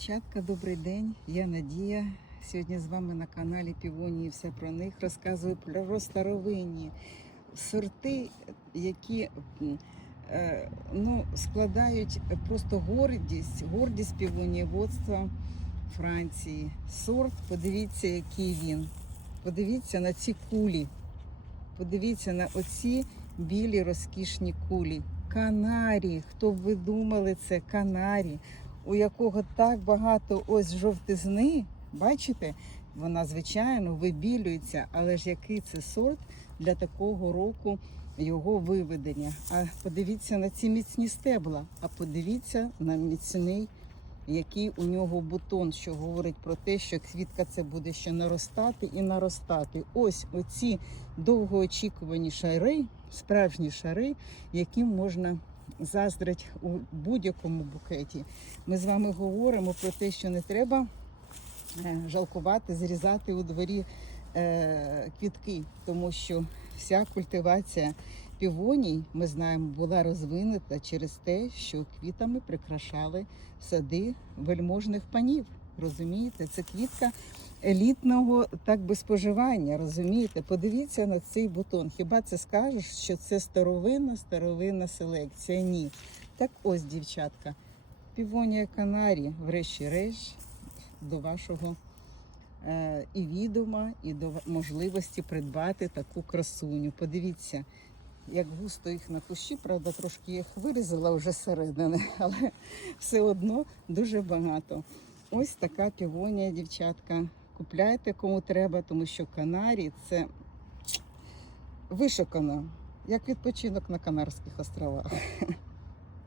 Дівчатка, добрий день. Я Надія. Сьогодні з вами на каналі Півонії. Все про них розказую про старовинні сорти, які е, ну, складають просто гордість, гордість півонієводства Франції. Сорт, подивіться, який він. Подивіться на ці кулі. Подивіться на оці білі розкішні кулі. Канарі. Хто б ви думали, це канарі у якого так багато ось жовтизни, бачите, вона, звичайно, вибілюється, але ж який це сорт для такого року його виведення. А подивіться на ці міцні стебла, а подивіться на міцний, який у нього бутон, що говорить про те, що квітка це буде ще наростати і наростати. Ось оці довгоочікувані шари, справжні шари, яким можна заздрить у будь-якому букеті. Ми з вами говоримо про те, що не треба е, жалкувати, зрізати у дворі е, квітки, тому що вся культивація півоній, ми знаємо, була розвинута через те, що квітами прикрашали сади вельможних панів. Розумієте, це квітка елітного так би споживання. Розумієте, подивіться на цей бутон. Хіба це скажеш, що це старовинна, старовинна селекція? Ні. Так ось, дівчатка, півонія Канарі, врешті-решт, до вашого е, і відома, і до можливості придбати таку красуню. Подивіться, як густо їх на кущі, правда, трошки їх вирізала вже зсередини, але все одно дуже багато. Ось така півонія, дівчатка. Купляйте кому треба, тому що Канарі це вишукано, як відпочинок на Канарських островах.